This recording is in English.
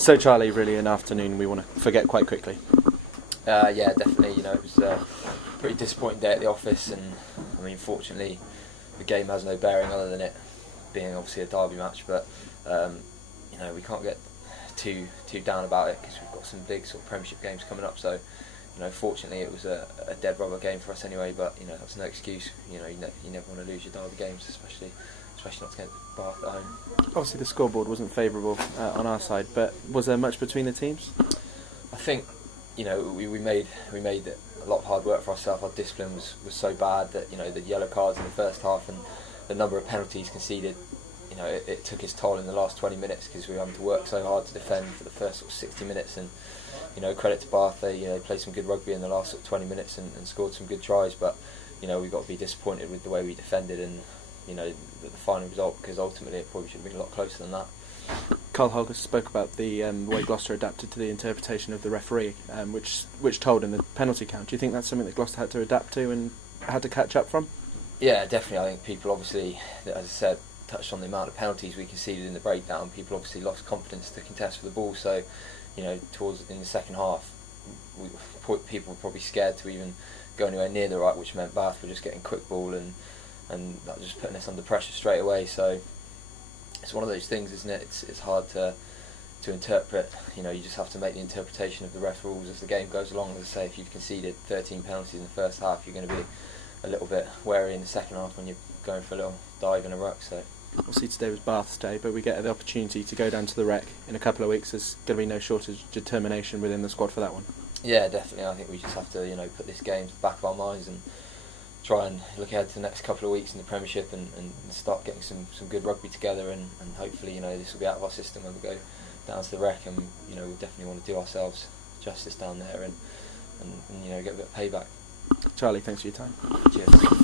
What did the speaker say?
So Charlie, really an afternoon we want to forget quite quickly. Yeah, definitely. It was a pretty disappointing day at the office, and I mean, fortunately, the game has no bearing other than it being obviously a derby match. But we can't get too down about it because we've got some big sort of Premiership games coming up. So, fortunately, it was a dead rubber game for us anyway. But that's no excuse. You never want to lose your derby games, especially not against Bath at home. Obviously, the scoreboard wasn't favourable on our side, but was there much between the teams? I think we made a lot of hard work for ourselves. Our discipline was so bad that the yellow cards in the first half and the number of penalties conceded, it took its toll in the last 20 minutes because we were having to work so hard to defend for the first sort of 60 minutes. And credit to Bath, they played some good rugby in the last sort of 20 minutes and scored some good tries. But we've got to be disappointed with the way we defended and the final result, because ultimately it probably should have been a lot closer than that. Carl Holger spoke about the way Gloucester adapted to the interpretation of the referee, which told in the penalty count. Do you think that's something that Gloucester had to adapt to and had to catch up from? Yeah, definitely. I think people obviously, as I said, touched on the amount of penalties we conceded in the breakdown. People obviously lost confidence to contest for the ball. So, towards in the second half, people were probably scared to even go anywhere near the right, which meant Bath were just getting quick ball and that was just putting us under pressure straight away. So it's one of those things, isn't it? It's hard to interpret. You just have to make the interpretation of the ref rules as the game goes along. As I say, if you've conceded 13 penalties in the first half, you're going to be a little bit wary in the second half when you're going for a little dive in a ruck. So obviously today was Bath's day, but we get the opportunity to go down to the Rec in a couple of weeks. There's going to be no shortage of determination within the squad for that one. Yeah, definitely. I think we just have to put this game to the back of our minds and try and look ahead to the next couple of weeks in the Premiership and start getting some good rugby together, and hopefully this will be out of our system when we go down to the Rec, and we definitely want to do ourselves justice down there and get a bit of payback. Charlie, thanks for your time. Cheers.